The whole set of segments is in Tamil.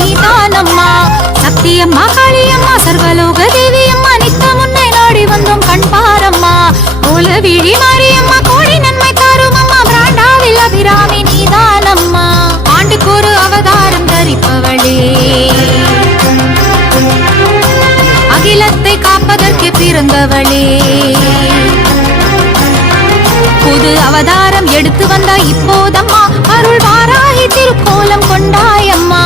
நீதானம்மா. சக்தியம்மா காளியம்மா சர்வலோக தேவி அம்மா நித்தம் உன்னை நாடி வந்தோம் கண் பாரம்மா கோலவிழி மாரியம்மா கோடி நன்மை தாரும் அம்மா பிராண்டாவில் அபிராமி நீதானம்மா. ஆண்டுக்கு ஒரு அவதாரம் தரிப்பவளே. அகிலத்தை காப்பதற்கு பிறந்தவளே. புது அவதாரம் எடுத்து வந்தாய் இப்போதம்மா. அருள் வாராகி திருக்கோலம் கொண்டாயம்மா.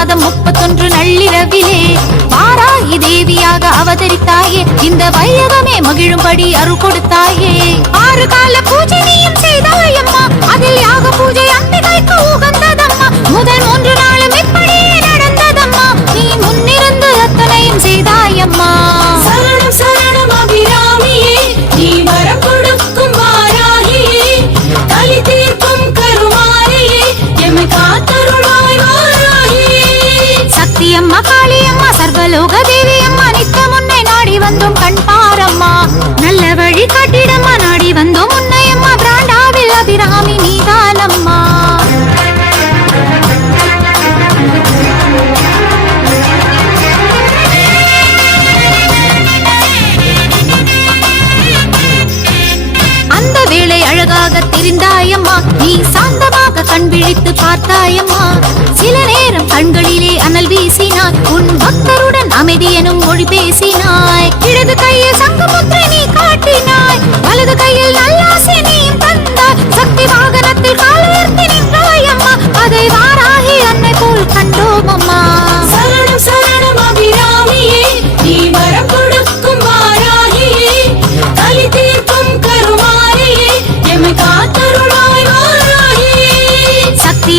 மாதம் முப்பத்தொன்று நள்ளிரவிலே வாராகி தேவியாக அவதரித்தாயே இந்த வையகமே மகிழும்படி அருள் கொடுத்தாயே. ஆறு கால பூஜை விழித்து பார்த்தாயம்மா. சில நேரம் கண்களிலே அனல் வீசினாய். உன் பக்தருடன் அமைதி எனும் மொழி பேசினாய். இடது கையில்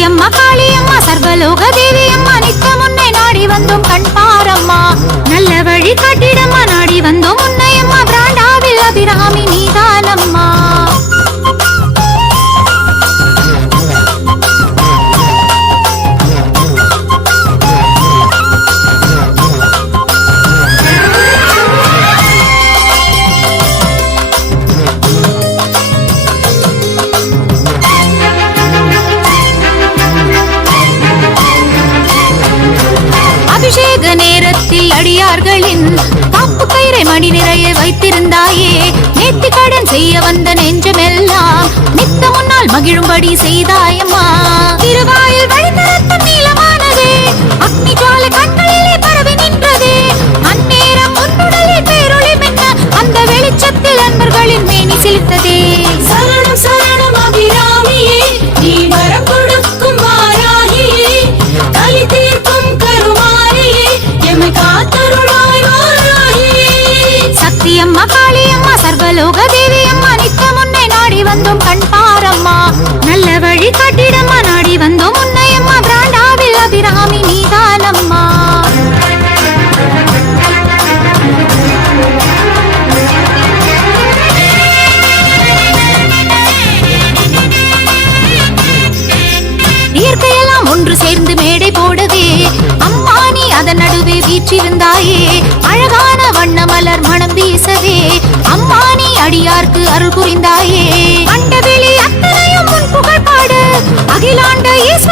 சக்தியம்மா காளியம்மா சர்வலோக தேவி அம்மா நித்தம் உன்னை நாடி வந்தோம் கண் பாரம்மா. நல்ல வழி காட்டிடம்மா நாடி வந்தோம் உன்னை அம்மா. பிராண்டாவில் அபிராமி நீதான. அடியார்களின் காப்பு கயிறை மணி நிறைய வைத்திருந்தாயே. நேத்தி கடன் செய்ய வந்த நெஞ்சமெல்லாம் நித்த முன்னால் மகிழும்படி செய்தாயம்மா. திருவாயில் வழிந்த வீற்றிருந்தாயே அழகான வண்ண மலர் மனம் வீசவே. அம்மானி அடியார்க்கு அருள் புரிந்தாயே. அண்டவெளி அத்தனையும் முன் புகழ் பாடு அகிலாண்ட ஈஸ்வரியாய்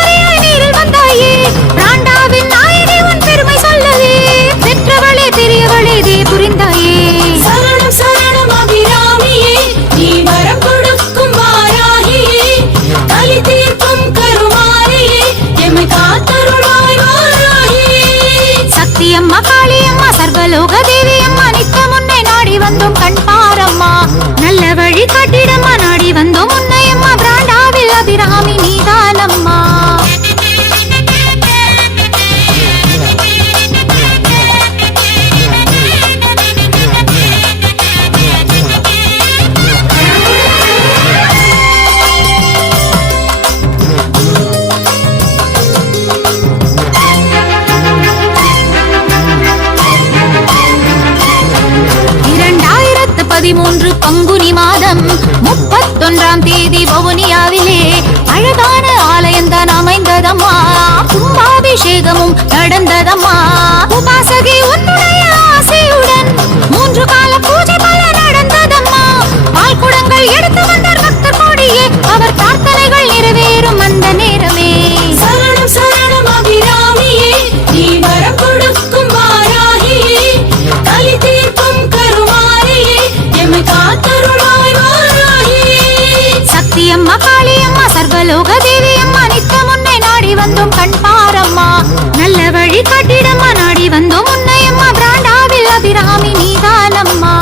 அம்மா காளியம்மா சர்வலோக தேவி அம்மா நித்த முன்னை நாடி வந்தோம் கண் பாரம்மா. நல்ல வழி காட்டிடம்மா நாடி வந்தோம் முன்னையம்மா பிராண்டாவில் அபிராமி நீதா. பதிமூன்று பங்குனி மாதம் முப்பத்தொன்றாம் தேதி வவுனியாவிலே அழகான ஆலயம்தான் அமைந்ததம்மா. கும்பாபிஷேகமும் நடந்ததம்மா. உபாச சக்தியம்மா காளியம்மா சர்வலோக தேவியம்மா நித்தம் உன்னை நாடி வந்தோம் கண் பாரம்மா. நல்ல வழி காட்டிடம்மா நாடி வந்தோம் உன்னையம்மா. பிராண்டாவில் அபிராமி நீதானம்மா.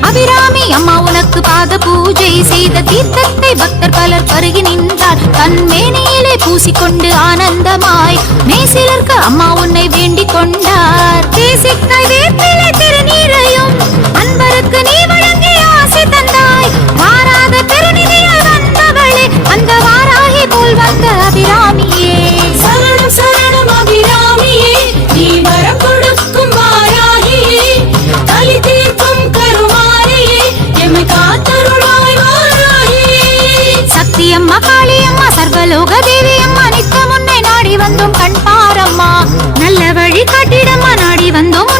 அபிராமி அம்மா உனக்கு பாத பூஜை செய்த தீர்த்த பக்தர் பலர் பருகி நின்றார். தன் மேனையிலே பூசிக்கொண்டு ஆனந்தமாய். மேசிலர்க்கு அம்மா உன்னை வேண்டிக் கொண்டார். தேசிக்காய் வேப்பிலை திருநீரையும் காளி அம்மா சர்வலோக தேவி அம்மா நித்த முன்னே நாடி வந்தோம் கண் பாரம்மா. நல்ல வழி காட்டிடம்மா நாடி வந்தோம்